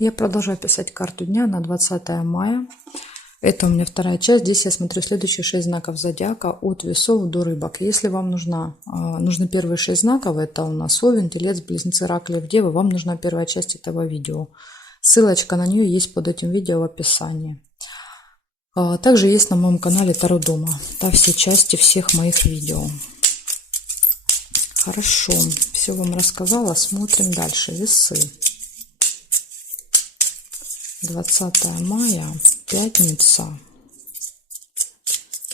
Я продолжаю писать карту дня на 20 мая. Это у меня вторая часть. Здесь я смотрю следующие 6 знаков зодиака от весов до рыбок. Если вам нужны первые 6 знаков, это у нас Овен, Телец, Близнецы, Рак, Лев, Дева, вам нужна первая часть этого видео. Ссылочка на нее есть под этим видео в описании. Также есть на моем канале Таро Дома. Там все части всех моих видео. Хорошо, все вам рассказала. Смотрим дальше. Весы. 20 мая, пятница.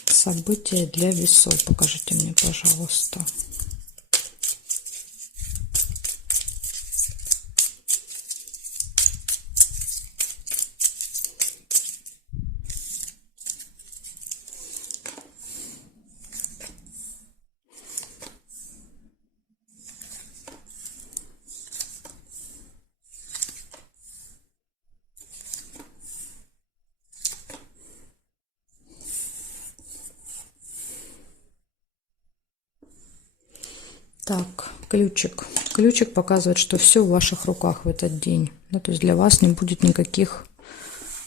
События для весов. Покажите мне, пожалуйста. Так, ключик. Ключик показывает, что все в ваших руках в этот день. Да, то есть для вас не будет никаких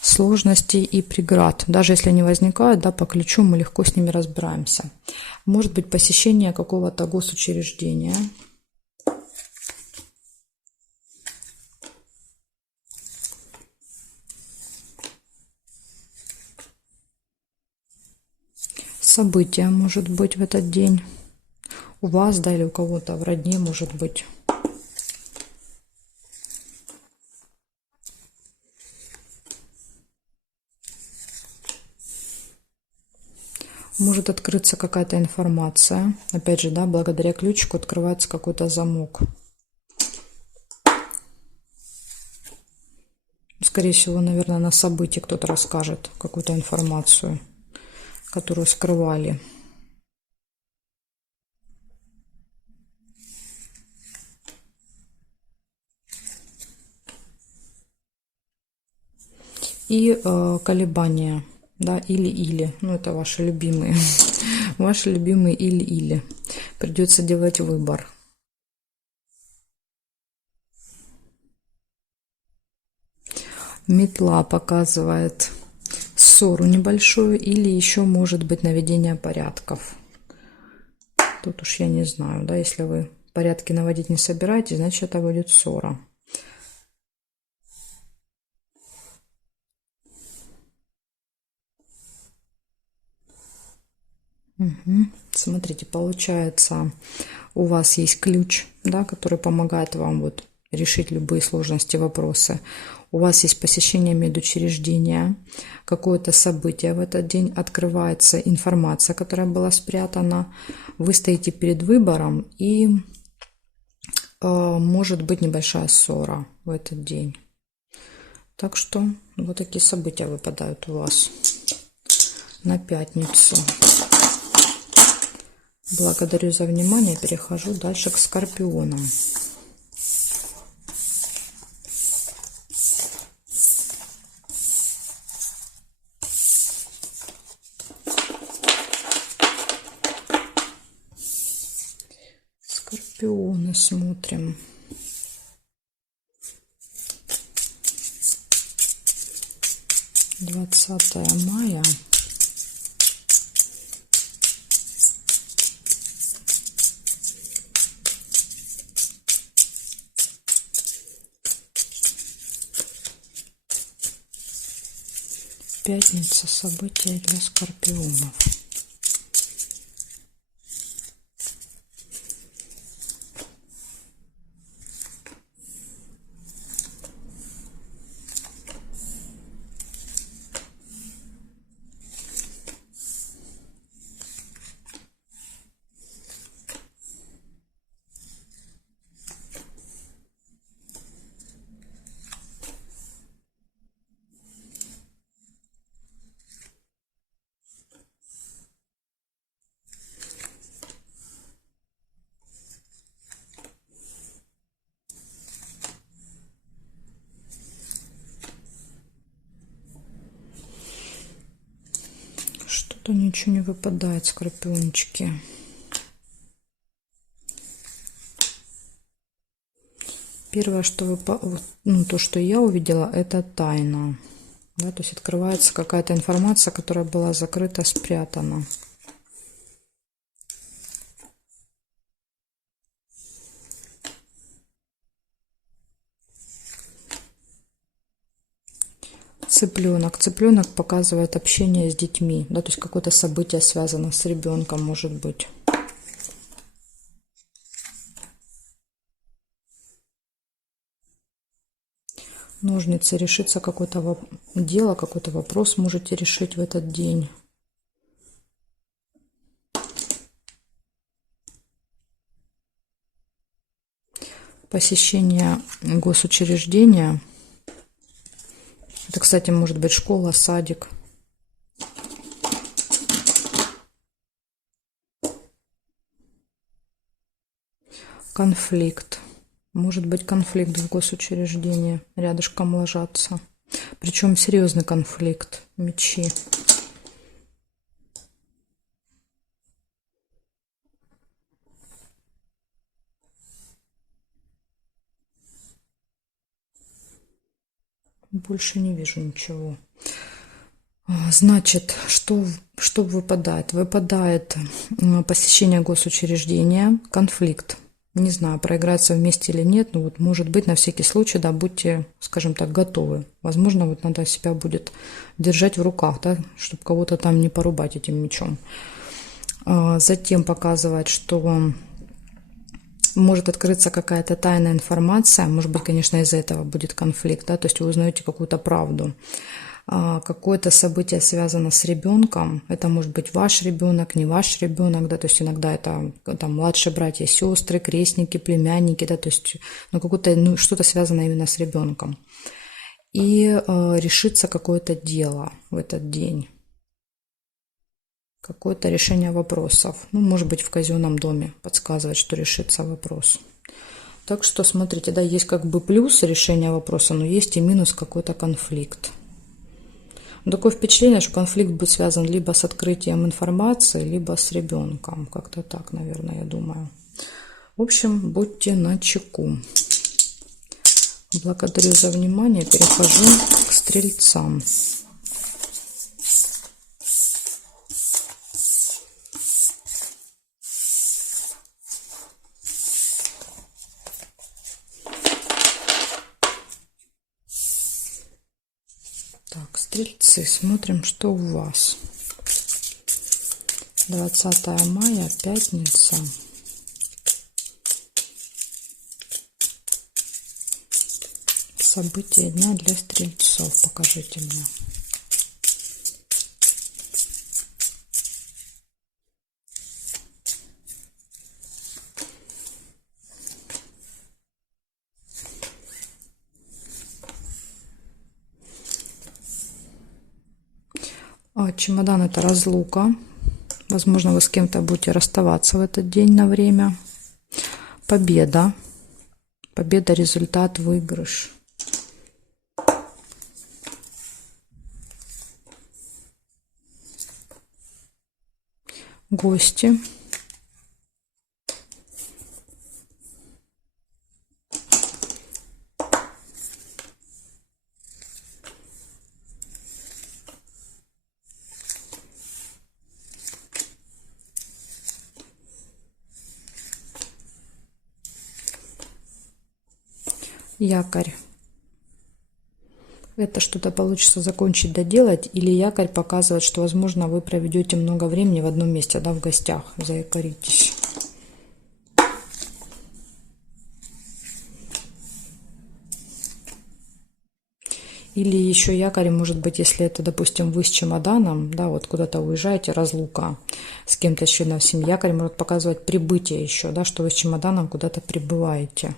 сложностей и преград. Даже если они возникают, да, по ключу мы легко с ними разбираемся. Может быть посещение какого-то госучреждения. Событие может быть в этот день. У вас, да, или у кого-то в родне, может быть. Может открыться какая-то информация. Опять же, да, благодаря ключику открывается какой-то замок. Скорее всего, наверное, на событии кто-то расскажет какую-то информацию, которую скрывали. И колебания, да, или-или, ну это ваши любимые, ваши любимые или-или. Придется делать выбор. Метла показывает ссору небольшую или еще может быть наведение порядков. Тут уж я не знаю, да, если вы порядки наводить не собираетесь, значит это будет ссора. Угу. Смотрите, получается, у вас есть ключ, да, который помогает вам вот решить любые сложности, вопросы. У вас есть посещение медучреждения, какое-то событие в этот день, открывается информация, которая была спрятана. Вы стоите перед выбором, и может быть небольшая ссора в этот день. Так что вот такие события выпадают у вас на пятницу. Благодарю за внимание. Перехожу дальше к скорпионам. Скорпионы смотрим. Двадцатое мая. Пятница. События для скорпионов. Что-то ничего не выпадает, скорпиончики. Первое, что вы, ну, то, что я увидела, это тайна. Да, то есть открывается какая-то информация, которая была закрыта, спрятана. Цыпленок. Цыпленок показывает общение с детьми. Да, то есть какое-то событие связано с ребенком, может быть. Ножницы. Решится какое-то дело, какой-то вопрос можете решить в этот день. Посещение госучреждения. Это, кстати, может быть школа, садик. Конфликт. Может быть конфликт в госучреждении. Рядышком ложатся. Причем серьезный конфликт. Мечи. Больше не вижу ничего. Значит, что выпадает? Выпадает посещение госучреждения, конфликт. Не знаю, проиграться вместе или нет, но вот может быть на всякий случай, да, будьте, скажем так, готовы. Возможно, вот надо себя будет держать в руках, да, чтобы кого-то там не порубать этим мечом. Затем показывает, что может открыться какая-то тайная информация, может быть, конечно, из-за этого будет конфликт, да, то есть вы узнаете какую-то правду. Какое-то событие связано с ребенком, это может быть ваш ребенок, не ваш ребенок, да, то есть иногда это там младшие братья, сестры, крестники, племянники, да, то есть ну, что-то связано именно с ребенком. И решится какое-то дело в этот день. Какое-то решение вопросов. Ну, может быть, в казенном доме подсказывает, что решится вопрос. Так что, смотрите, да, есть как бы плюс решения вопроса, но есть и минус какой-то конфликт. Но такое впечатление, что конфликт будет связан либо с открытием информации, либо с ребенком. Как-то так, наверное, я думаю. В общем, будьте начеку. Благодарю за внимание. Перехожу к стрельцам. Так, стрельцы, смотрим, что у вас. 20 мая, пятница. События дня для стрельцов. Покажите мне. Чемодан — это разлука. Возможно, вы с кем-то будете расставаться в этот день на время. Победа. Победа, результат, выигрыш. Гости. Якорь. Это что-то получится закончить, доделать, или якорь показывает, что, возможно, вы проведете много времени в одном месте, да, в гостях, заякоритесь. Или еще якорь может быть, если это, допустим, вы с чемоданом, да, вот куда-то уезжаете, разлука с кем-то из членов семьи, якорь может показывать прибытие еще, да, что вы с чемоданом куда-то прибываете.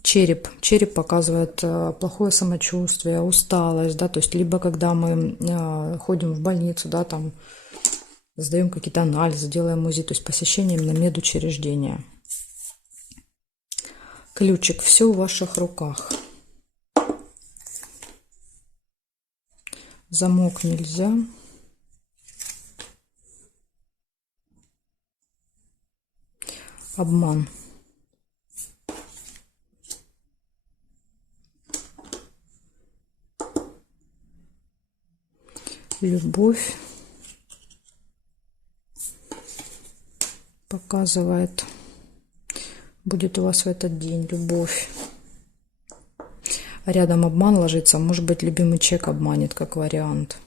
Череп. Череп показывает плохое самочувствие, усталость, да, то есть либо когда мы ходим в больницу, да, там сдаем какие-то анализы, делаем УЗИ, то есть посещение именно медучреждения. Ключик. Все в ваших руках. Замок нельзя. Обман. любовь показывает. Будет у вас в этот день любовь. Рядом обман ложится. Может быть, любимый человек обманет, как вариант.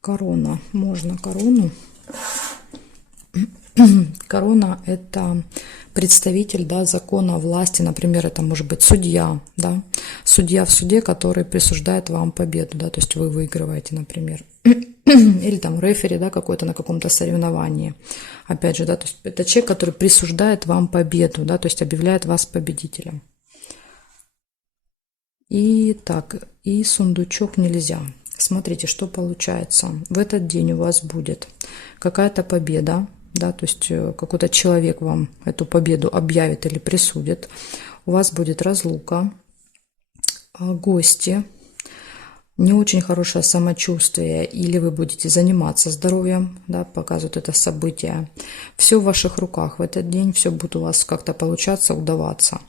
Корона. Можно корону. Корона – это представитель, да, закона, власти. Например, это может быть судья, да, судья в суде, который присуждает вам победу, да, то есть вы выигрываете, например. Или там рефери, да, какой-то на каком-то соревновании. Опять же, да, то есть это человек, который присуждает вам победу, да, то есть объявляет вас победителем. И так, и сундучок нельзя. Смотрите, что получается. В этот день у вас будет какая-то победа, да, то есть какой-то человек вам эту победу объявит или присудит. У вас будет разлука, гости, не очень хорошее самочувствие, или вы будете заниматься здоровьем, да, показывают это событие. Все в ваших руках в этот день, все будет у вас как-то получаться, удаваться.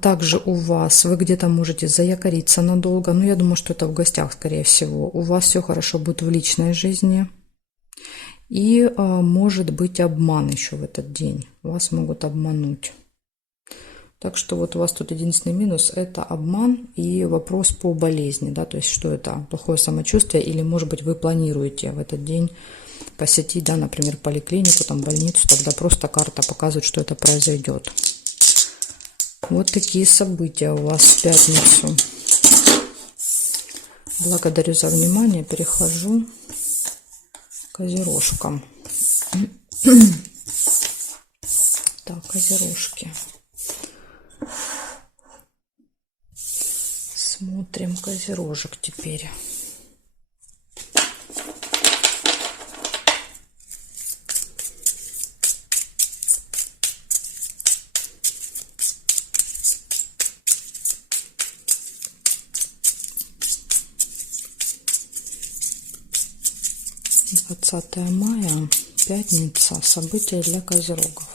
Также у вас, вы где-то можете заякориться надолго, но я думаю, что это в гостях, скорее всего. У вас все хорошо будет в личной жизни. И может быть обман еще в этот день. Вас могут обмануть. Так что вот у вас тут единственный минус – это обман и вопрос по болезни. Да? То есть что это? Плохое самочувствие, или может быть вы планируете в этот день посетить, да, например, поликлинику, там, больницу, тогда просто карта показывает, что это произойдет. Вот такие события у вас в пятницу. Благодарю за внимание. Перехожу к козерожкам. Так, козерожки. Смотрим козерожек теперь. Двадцатое мая, пятница, события для козерогов.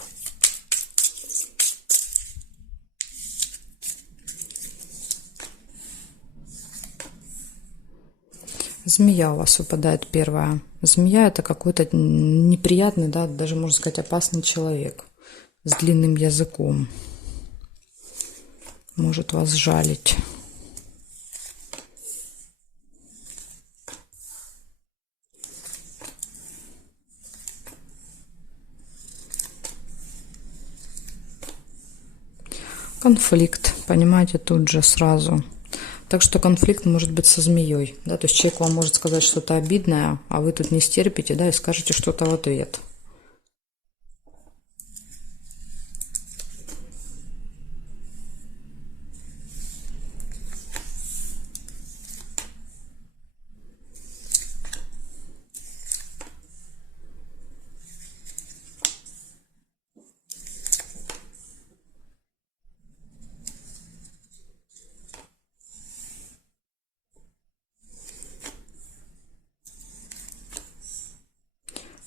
Змея у вас выпадает первая. Змея – это какой-то неприятный, да, даже можно сказать опасный человек с длинным языком. Может вас жалить. Конфликт, понимаете, тут же сразу. Так что конфликт может быть со змеей, да, то есть человек вам может сказать что-то обидное, а вы тут не стерпите, да, и скажете что-то в ответ.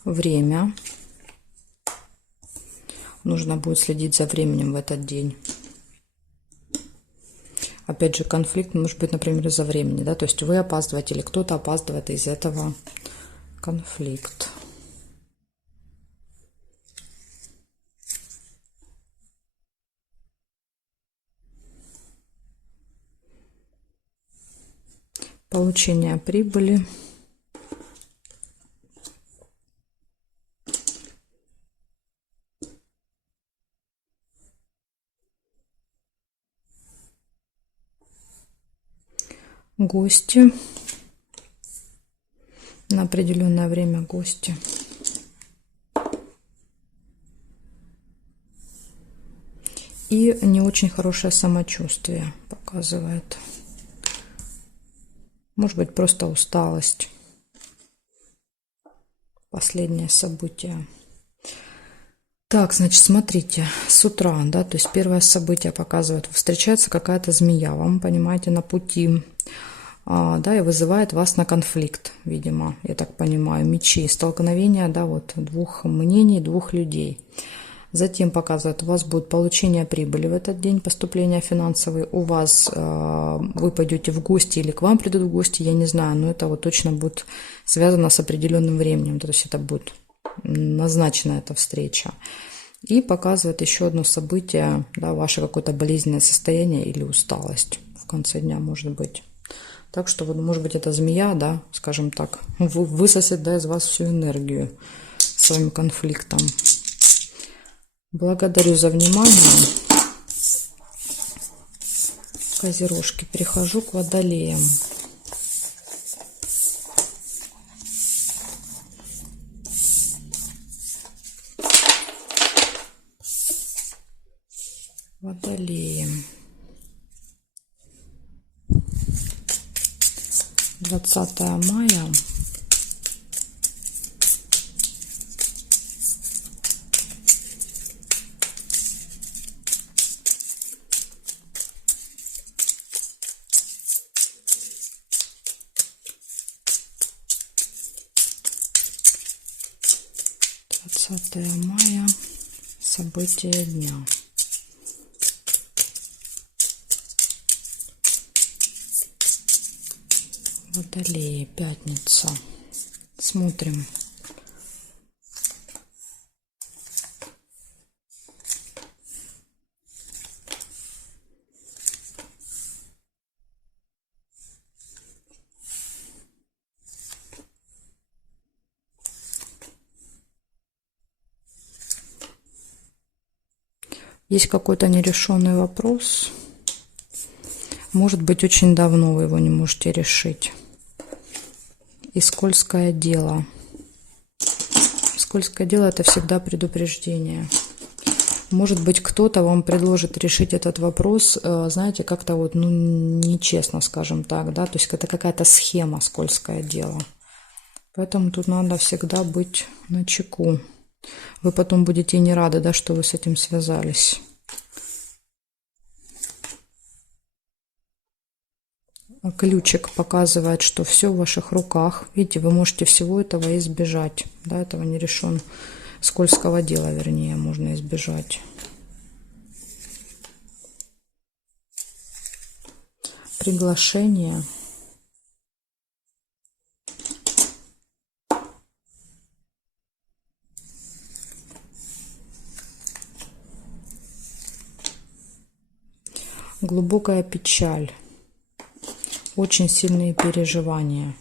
Время. Нужно будет следить за временем в этот день. Опять же, конфликт может быть, например, из-за времени, да, то есть вы опаздываете или кто-то опаздывает, из этого конфликт. Получение прибыли. Гости. На определенное время гости. И не очень хорошее самочувствие показывает. Может быть, просто усталость. Последнее событие. Так, значит, смотрите, с утра, да, то есть первое событие показывает, встречается какая-то змея, вам, понимаете, на пути. да, и вызывает вас на конфликт, видимо, я так понимаю, мечи, столкновение, да, вот двух мнений, двух людей. Затем показывает, у вас будет получение прибыли в этот день, поступления финансовые, у вас вы пойдете в гости или к вам придут в гости, я не знаю, но это вот точно будет связано с определенным временем, то есть это будет назначена эта встреча. И показывает еще одно событие, да, ваше какое-то болезненное состояние или усталость в конце дня может быть. Так что, вот, может быть, это змея, да, скажем так, высосет, да, из вас всю энергию своим конфликтом. Благодарю за внимание. Козерожки. Перехожу к водолеям. Водолеи. 20 мая. Мая. События дня. Водолеи. Пятница. Смотрим. Есть какой-то нерешенный вопрос. Может быть, очень давно вы его не можете решить. И скользкое дело. Скользкое дело – это всегда предупреждение. Может быть, кто-то вам предложит решить этот вопрос, знаете, как-то вот, ну, нечестно, скажем так, да, то есть это какая-то схема, скользкое дело. Поэтому тут надо всегда быть начеку. Вы потом будете не рады, да, что вы с этим связались. Ключик показывает, что все в ваших руках. Видите, вы можете всего этого избежать. Да, этого нерешенного скользкого дела, вернее, можно избежать. Приглашение. Глубокая печаль. Очень сильные переживания.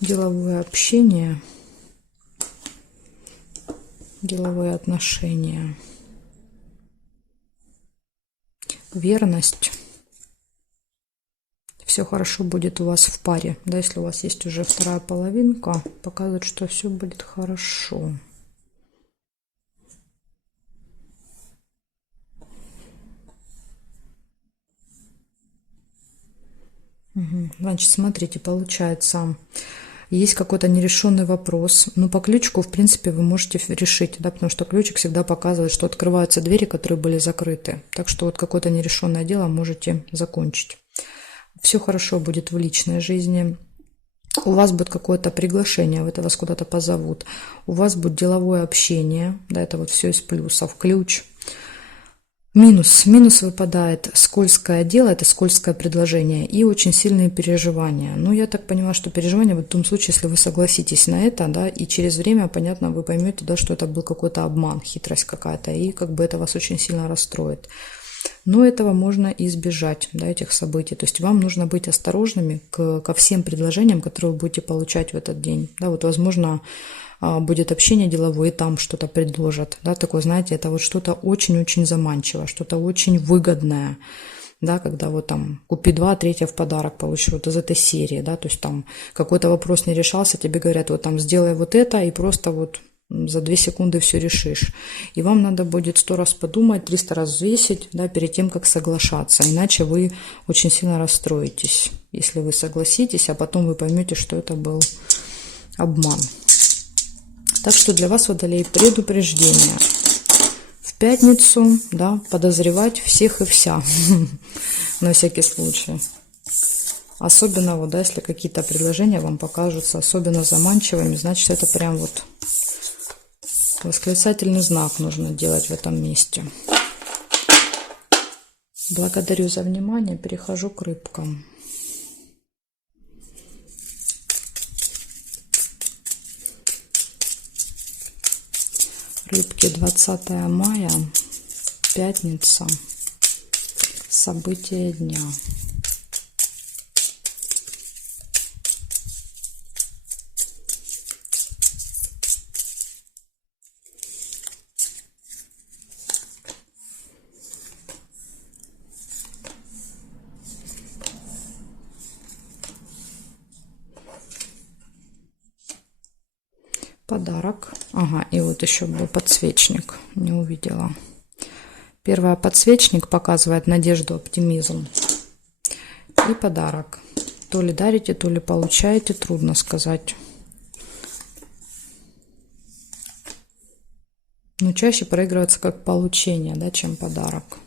Деловое общение. Деловые отношения. Верность. Все хорошо будет у вас в паре. Да, если у вас есть уже вторая половинка, показывает, что все будет хорошо. Значит, смотрите, получается, есть какой-то нерешенный вопрос. Но по ключику, в принципе, вы можете решить, да, потому что ключик всегда показывает, что открываются двери, которые были закрыты. Так что вот какое-то нерешенное дело можете закончить. Все хорошо будет в личной жизни. У вас будет какое-то приглашение, это вас куда-то позовут. У вас будет деловое общение. Да, это вот все из плюсов. Ключ. Минус. Минус выпадает скользкое дело, это скользкое предложение и очень сильные переживания. Ну, я так понимаю, что переживания в том случае, если вы согласитесь на это, да, и через время, понятно, вы поймете, да, что это был какой-то обман, хитрость какая-то, и как бы это вас очень сильно расстроит. Но этого можно избежать, да, этих событий. То есть вам нужно быть осторожными ко всем предложениям, которые вы будете получать в этот день. Да, вот, возможно, будет общение деловое, и там что-то предложат. Да, такое, знаете, это вот что-то очень-очень заманчивое, что-то очень выгодное. Да, когда вот там купи 2, третье в подарок получишь вот из этой серии. Да, то есть там какой-то вопрос не решался, тебе говорят, вот там сделай вот это, и просто вот за 2 секунды все решишь. И вам надо будет 100 раз подумать, 300 раз взвесить, да, перед тем, как соглашаться. Иначе вы очень сильно расстроитесь, если вы согласитесь, а потом вы поймете, что это был обман. Так что для вас, Водолей, предупреждение. В пятницу, да, подозревать всех и вся, на всякий случай. Особенно, вот, да, если какие-то предложения вам покажутся особенно заманчивыми, значит, это прям вот восклицательный знак нужно делать в этом месте. Благодарю за внимание. Перехожу к рыбкам. Рыбки, 20 мая, пятница, события дня. Подарок. Ага, и вот еще был подсвечник. Не увидела. Первый подсвечник показывает надежду, оптимизм. И подарок. То ли дарите, то ли получаете, трудно сказать. Но чаще проигрывается как получение, да, чем подарок.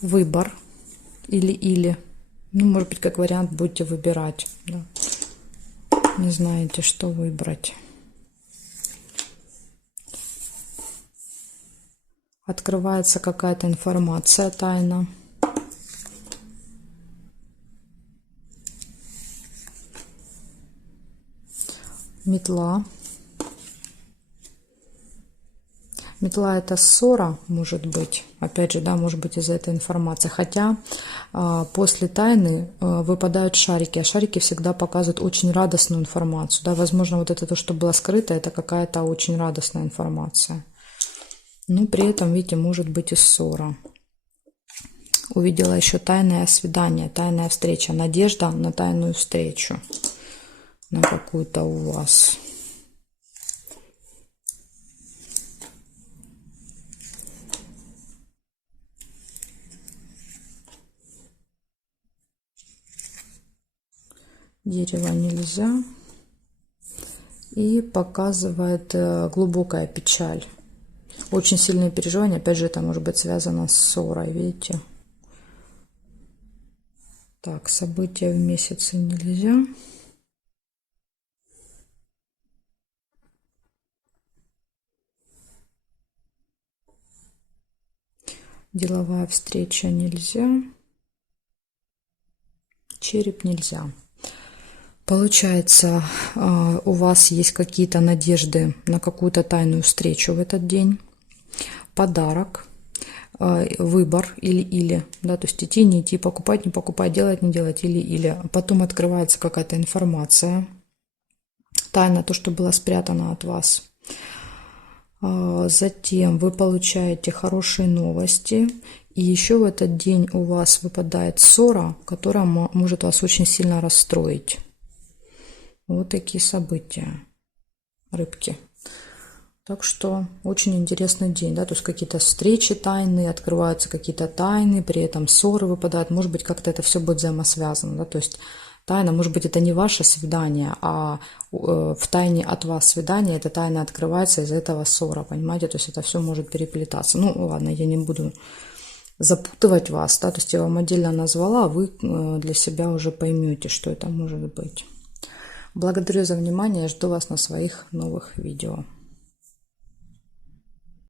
Выбор или. Ну, может быть, как вариант будете выбирать. Да. Не знаете, что выбрать. Открывается какая-то информация, тайна. Метла. Метла — это ссора, может быть. Опять же, да, может быть, из-за этой информации. Хотя после тайны выпадают шарики. А шарики всегда показывают очень радостную информацию. Да, возможно, вот это то, что было скрыто, это какая-то очень радостная информация. Но при этом, видите, может быть и ссора. Увидела еще тайное свидание, тайная встреча. Надежда на тайную встречу. На какую-то у вас. Дерево нельзя. И показывает глубокая печаль. Очень сильные переживания. Опять же, это может быть связано с ссорой, видите. Так, события в месяце нельзя. Деловая встреча нельзя. Череп нельзя. Получается, у вас есть какие-то надежды на какую-то тайную встречу в этот день. Подарок, выбор или, да, то есть идти, не идти, покупать, не покупать, делать, не делать, или. Потом открывается какая-то информация, тайна, то, что было спрятано от вас. Затем вы получаете хорошие новости. И еще в этот день у вас выпадает ссора, которая может вас очень сильно расстроить. Вот такие события, рыбки. Так что очень интересный день, да, то есть какие-то встречи тайные, открываются какие-то тайны, при этом ссоры выпадают. Может быть, как-то это все будет взаимосвязано, да, то есть тайна, может быть, это не ваше свидание, а в тайне от вас свидание, эта тайна открывается, из-за этого ссора, понимаете, то есть это все может переплетаться. Ну, ладно, я не буду запутывать вас, да, то есть я вам отдельно назвала, а вы для себя уже поймете, что это может быть. Благодарю за внимание, жду вас на своих новых видео.